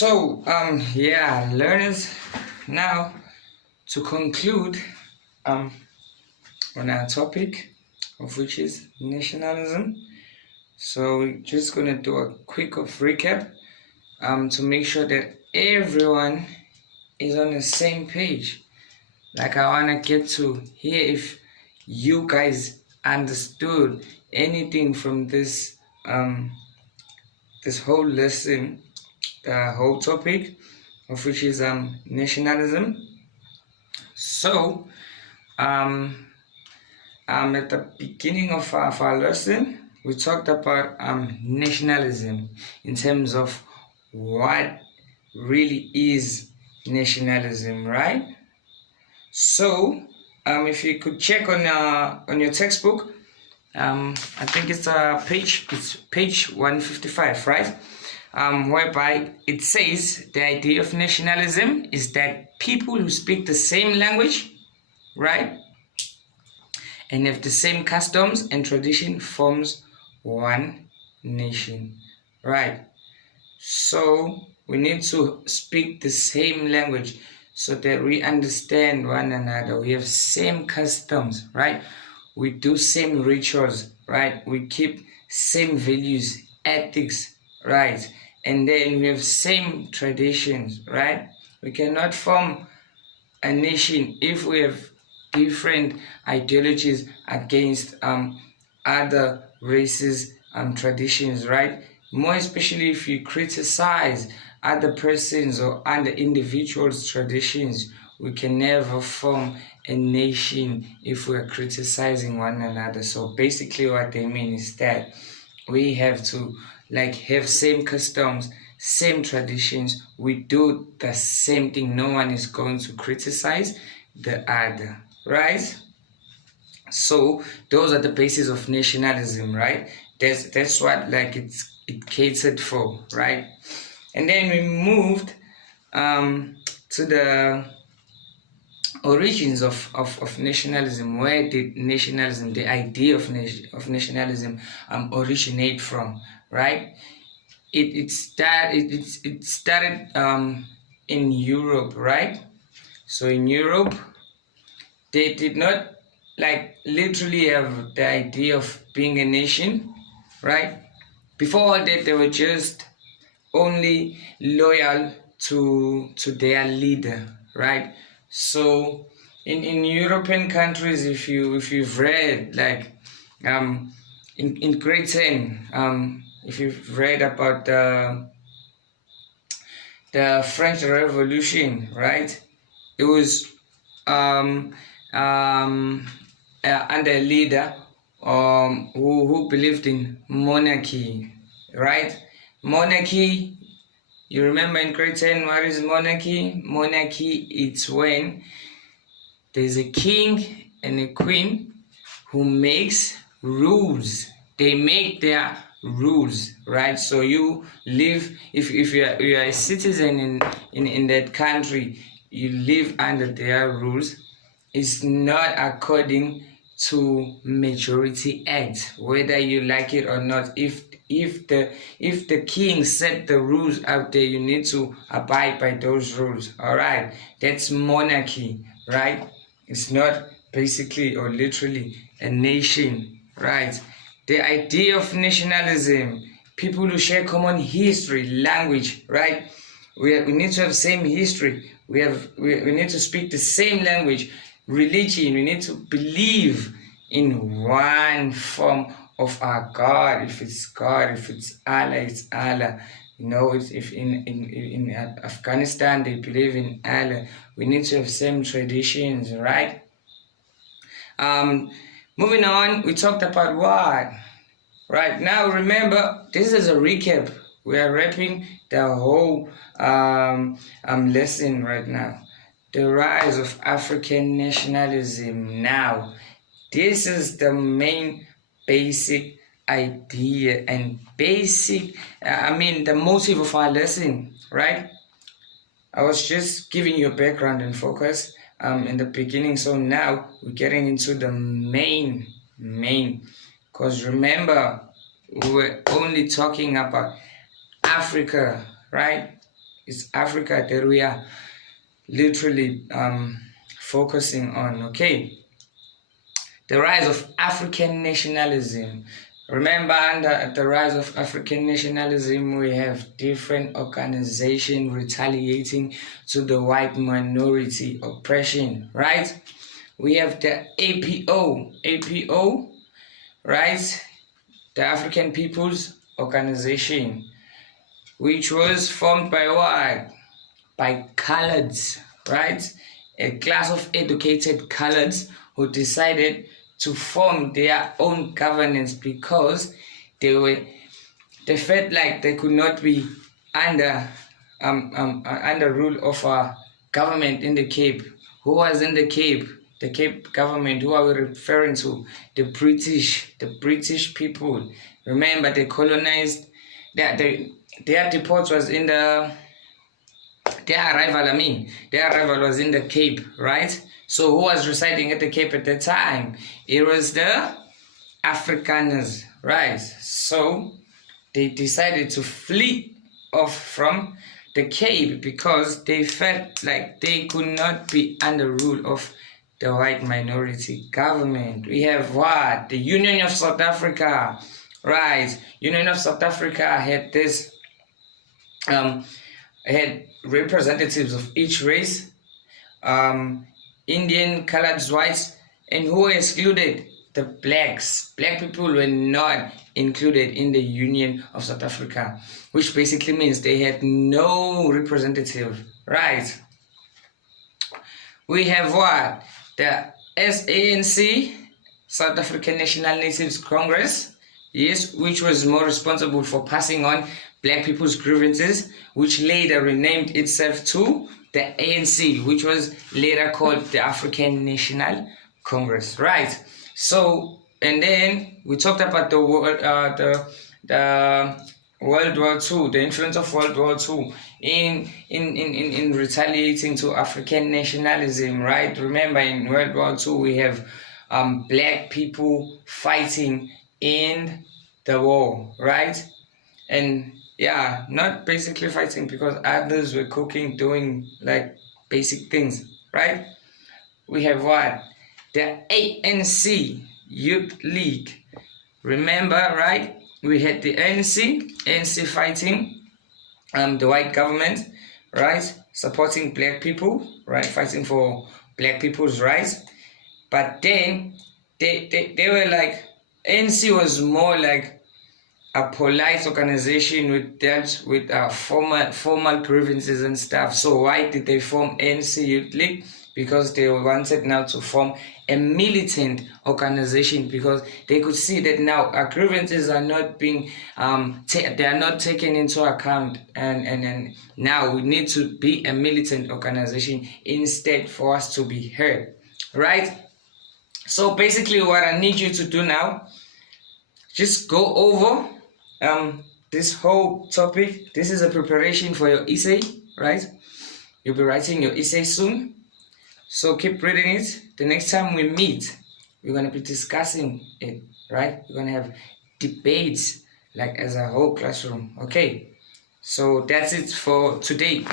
Yeah, learners, now to conclude on our topic, of which is nationalism. So we're just gonna do a quick of recap to make sure that everyone is on the same page. Like, I wanna get to hear if you guys understood anything from this this whole lesson, the whole topic, of which is nationalism. So at the beginning of our lesson, we talked about nationalism in terms of what really is nationalism, right? So if you could check on your textbook, I think it's page 155, right? Whereby it says the idea of nationalism is that people who speak the same language, right, and have the same customs and tradition forms one nation, right? So we need to speak the same language so that we understand one another. We have same customs, right? We do same rituals, right? We keep same values, ethics, right? And then we have same traditions, right? We cannot form a nation if we have different ideologies against other races and traditions, right? More especially if you criticize other persons or other individuals' traditions. We can never form a nation if we're criticizing one another. So basically what they mean is that we have to have same customs, same traditions. We do the same thing. No one is going to criticize the other, right? So those are the basis of nationalism, right? That's what it catered for, right? And then we moved to the origins of nationalism. Where did nationalism, the idea of nationalism, originate from, right? It started in Europe, right? So in Europe, they did not literally have the idea of being a nation, right? Before all that, they were just only loyal to their leader, right? So in European countries, if you've read in grade 10, if you've read about the French Revolution, right? It was under a leader who believed in monarchy, right? Monarchy, you remember in grade 10, what is monarchy? Monarchy, it's when there's a king and a queen who makes rules. They make their rules, right? So you live, if you are a citizen in that country, you live under their rules. It's not according to majority act, whether you like it or not. If the king set the rules out there, you need to abide by those rules. All right, that's monarchy, right? It's not basically or literally a nation, right? The idea of nationalism, people who share common history, language, right? We need to have same history. We need to speak the same language. Religion, we need to believe in one form of our God. If it's God, if it's Allah, it's Allah. You know, if in Afghanistan they believe in Allah, we need to have same traditions, right? Moving on, we talked about what? Right now, remember, this is a recap. We are wrapping the whole lesson right now. The rise of African nationalism. Now, this is the main basic idea and the motive of our lesson, right? I was just giving you a background and focus in the beginning. So now we're getting into the main, because remember, we were only talking about Africa, right? It's Africa that we are literally focusing on. Okay, the rise of African nationalism. Remember, under the rise of African nationalism, we have different organizations retaliating to the white minority oppression, right? We have the APO, right? The African People's Organization, which was formed by what? By coloreds, right? A class of educated coloreds who decided to form their own governance because they felt like they could not be under rule of a government in the Cape. Who was in the Cape? The Cape government. Who are we referring to? The British people. Remember, they colonized. Their depot was in the. Their arrival was in the Cape, right? So who was residing at the Cape at the time? It was the Afrikaners, right? So they decided to flee off from the Cape because they felt like they could not be under rule of the white minority government. We have what? The Union of South Africa, right? Union of South Africa had this, had representatives of each race, Indian, colored, whites, and who were excluded? The blacks. Black people were not included in the Union of South Africa, which basically means they had no representative, right? We have what? The SANC, South African National Natives Congress, yes, which was more responsible for passing on black people's grievances, which later renamed itself to the ANC, which was later called the African National Congress, right? So, and then we talked about the World War II, the influence of World War II in retaliating to African nationalism, right? Remember, in World War II, we have black people fighting in the war, right? And yeah, not basically fighting because others were cooking, doing like basic things, right? We have what? The ANC Youth League. Remember, right? We had the ANC fighting the white government, right? Supporting black people, right? Fighting for black people's rights. But then they were like, ANC was more like a polite organization which dealt with formal grievances and stuff. So why did they form ANC Youth League? Because they wanted now to form a militant organization, because they could see that now our grievances are not being they are not taken into account, and now we need to be a militant organization instead for us to be heard, right? So basically what I need you to do now, just go over this whole topic. This is a preparation for your essay, right? You'll be writing your essay soon, so keep reading it. The next time we meet, we're going to be discussing it, right? We're going to have debates like as a whole classroom. Okay, so that's it for today.